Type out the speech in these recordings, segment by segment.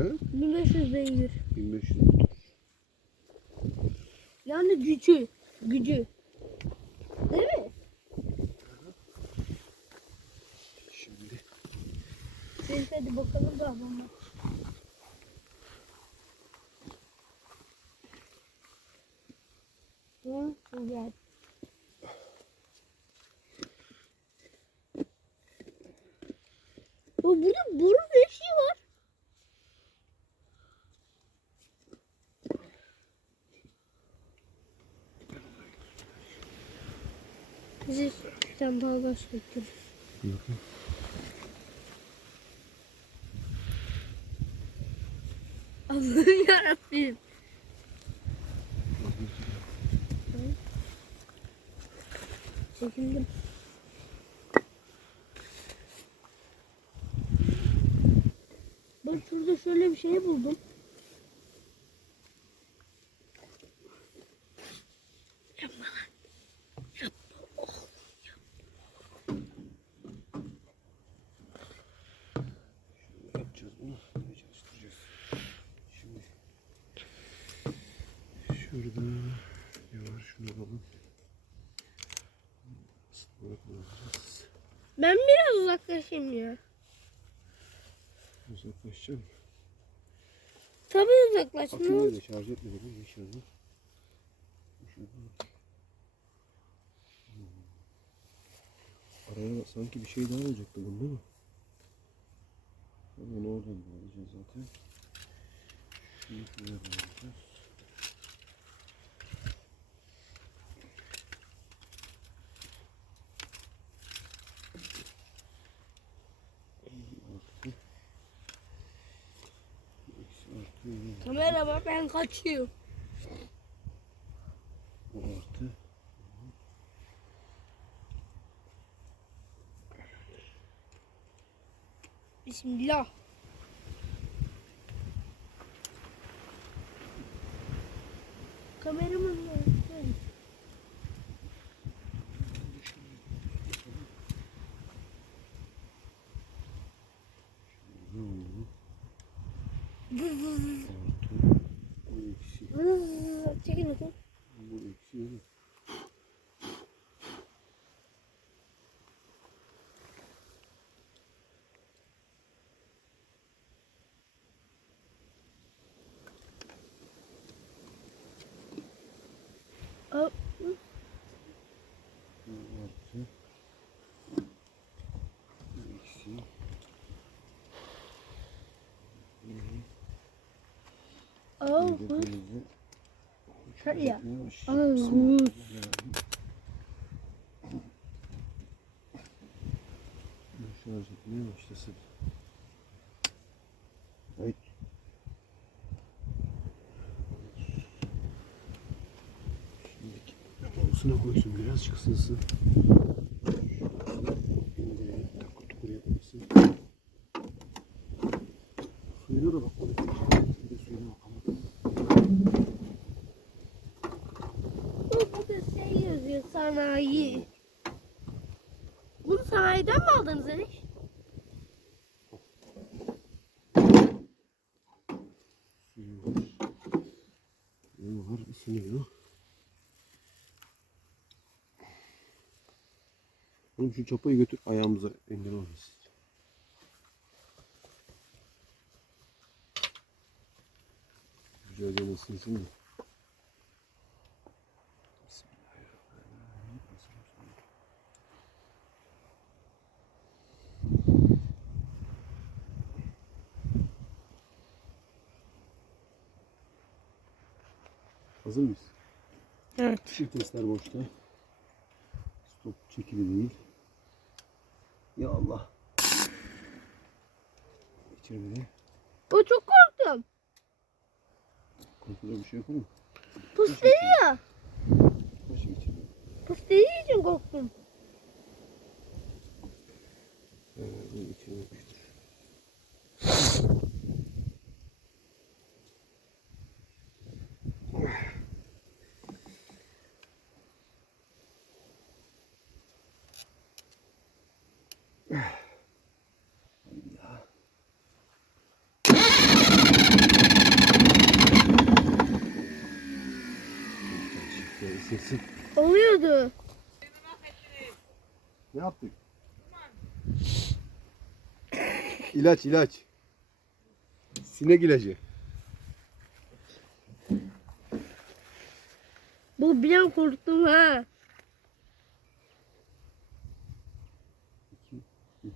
He? 1500 beygir. 1500. Yani gücü. Gücü. Değil mi? Şimdi. Neyse hadi bakalım da babama. Hı, güzel. Burada boru ne şey var? Bizi bir tane daha baş bekliyoruz. Allah'ım yarabbim. Çekildim. Bak şurada şöyle bir şey buldum. Yapma lan. Yapma. Oh. Yapacağız bunu. Çalıştıracağız. Şimdi. Şurada ne var? Şunu alalım. Ben biraz uzaklaşayım ya. Uzaklaşacağım. Tabii uzaklaşma. Akıllı da şarj etmedim inşallah. Araya sanki bir şey daha olacaktı bunda mı? Onu oradan bağlayacağız zaten. Şunu şuraya bağlayacağız. Kamera bak ben kaçıyorum. O artı. Bismillah. Kameramın nerede? Ne oldu? Vız. Artı. Bu eksi. Vız. Çekil bakayım. Bu eksi yok. Hop. Bu artı. Bu eksi. Oh. Şöyle Ya. etmiyormuş. Oh. Şarj etmeye başlasın. Evet. Şimdiki kapağısına koysun biraz çıksın. İndirelim. Takır tukur yapmasın. Suyuna da bak. Bir de suyuna bakalım. Burada şey yazıyor sanayi. Bunu sanayiden mi aldınız Enes? Suyu var. Suyu var. Isınıyor. Oğlum şu çapayı götür ayağımıza engel olmasın. Güzelce ısınsın da. Bismillahirrahmanirrahim. Hazır mıyız? Evet. Shift testler boşta. Stop çekili değil. Ya Allah. İçeri. O çok korktum. Korkacak bir şey yok ama. Pus dedi ya. Başı geçiyor. Pus dediği için korktum. Bu içeri yapıştır. misin? Oluyordu. Ne yaptık? İlaç. Sinek ilacı. Bu bile korktum ha. 2, 3.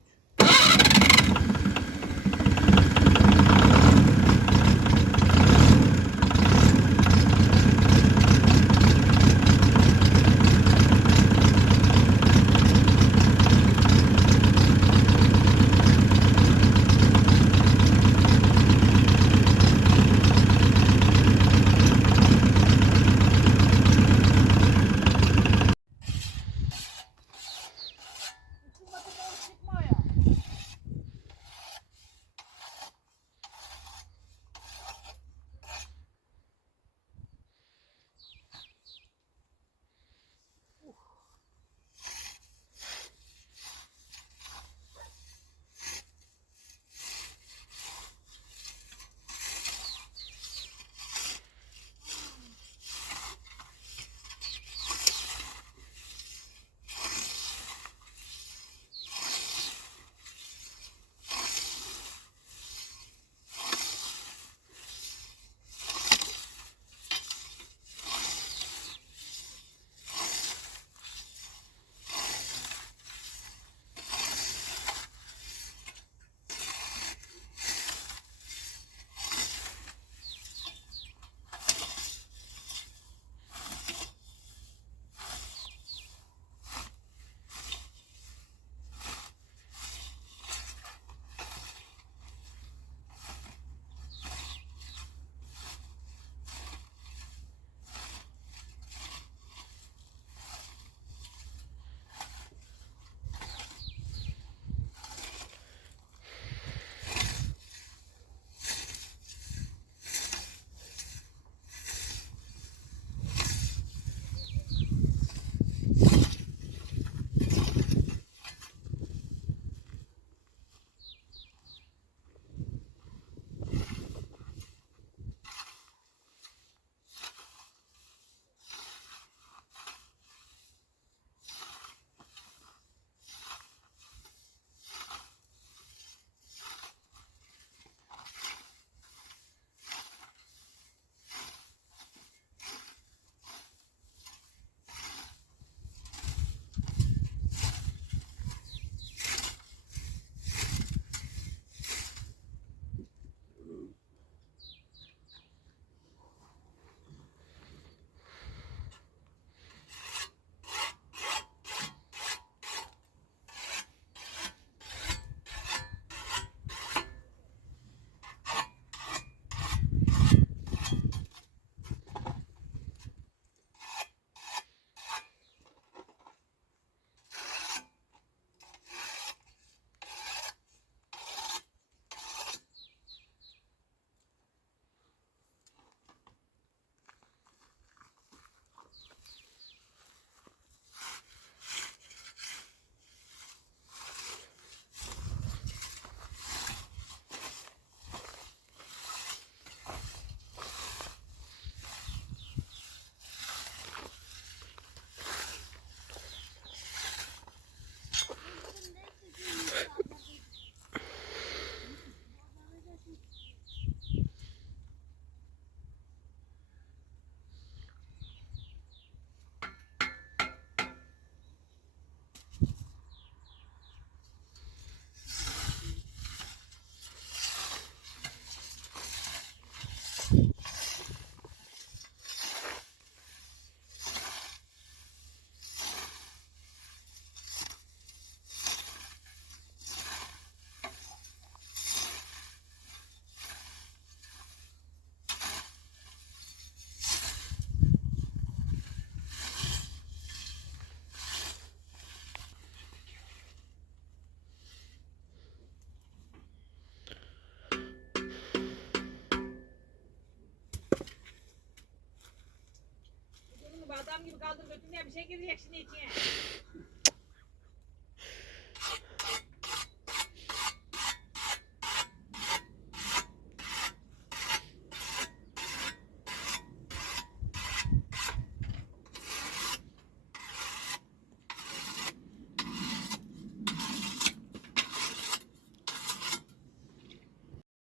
Adam gibi kaldır götürmeye bir şey girecek şimdi içine.